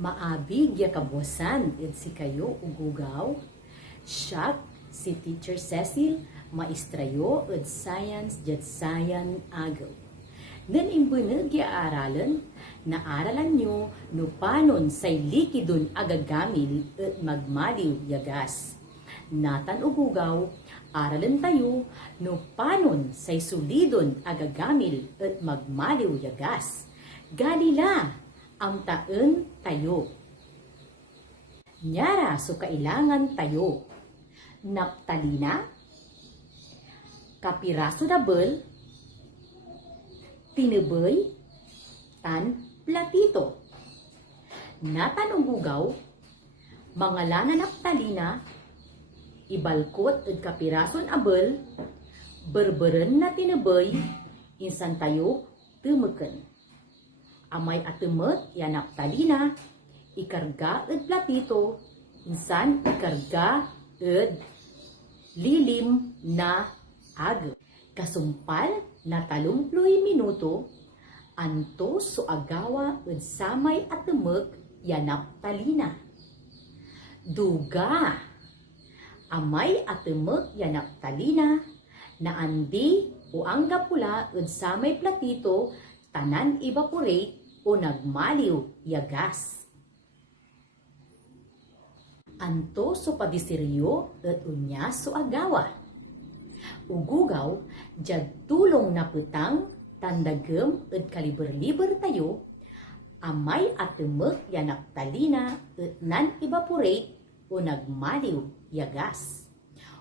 Maabig ya kabusan id si kayo ugugaw. Siya si Teacher Cecil, maestrayo id science jet science agaw. Nan imbunag ya aralan, naaralan nyo no panon say likidon agagamil id magmaliw yagas. Natan ugugaw, aralan tayo no panon say sulidon agagamil id magmaliw yagas. Galila ang taen tayo. Nyara so kailangan tayo. Naptalina, kapiraso double, tinebay, tan platito. Natanugugaw, mga lana naptalina, ibalkot at kapirason abel, berberen na tinebay, insan tayo tumuken. Amay atemet ya naptalina, ikarga ed platito, insan ikarga ed lilim na ag. Kasumpal na 30 minuto, anto so agawa ed samay atemek ya naptalina. Duga, amay atemek ya naptalina, na andi o angga pula ed samay platito, tanan evaporate o nagmaliw yagas. Anto so padisiryo at unya so agawa. Ugugaw, jad tulong na putang tandagem at kaliber-liber tayo, amay atemek ya naptalina at nan evaporate o nagmaliw yagas.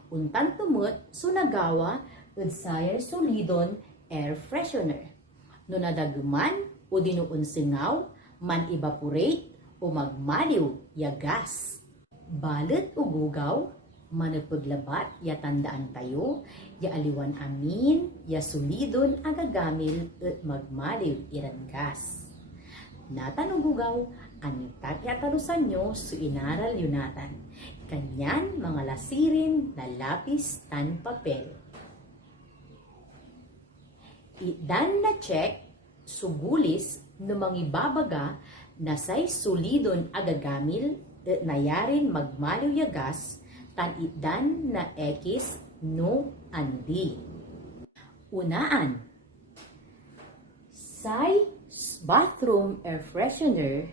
Untan tumut so nagawa at sayer solidon air freshener. No nadagman o dinuon singaw, man evaporate o magmaliw yagas. Balet ugugaw, manapaglabat ya tandaan tayo, ya aliwan amin, ya sulidon agagamil at magmaliw irangas. Natanugugaw, anitak ya talusan nyo so inaral yunatan. Kanyan mga lasirin na lapis tan papel. Idan na check, sugulis no mangibabaga na say solidon agagamil at nayarin magmaliw yagas tan idan na X no andi. Unaan, say bathroom air freshener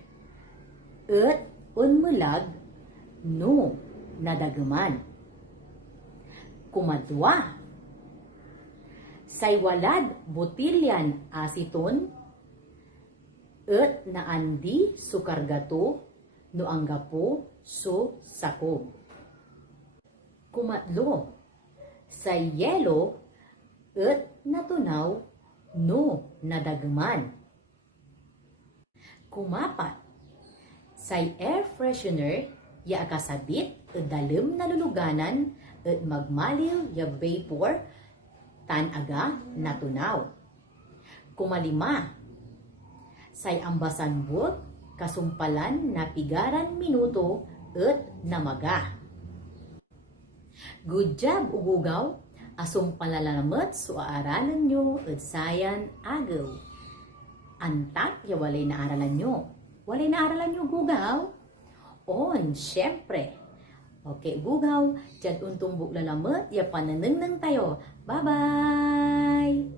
at unmulag no nadagaman. Kumadwa, say walad botilyan asiton at naandi sukargato no anggapo so sakob. Kumatlo, say yelo at natunaw no nadagman. Kumapat, say air freshener ya akasabit at dalim na luluganan at magmaliw ya vapor tan aga natunaw. Kumalima, say ambasan buwag kasumpalan na pigaran minuto at namaga. Good job ugugaw, asong palalalamat so aaralan nyo at sayan agaw. Antak ya walay na aralan nyo. Walay na aralan nyo gugaw? On, syempre. Okay, gugaw, dyan untong buklalamat, ya pananang tayo. Bye-bye!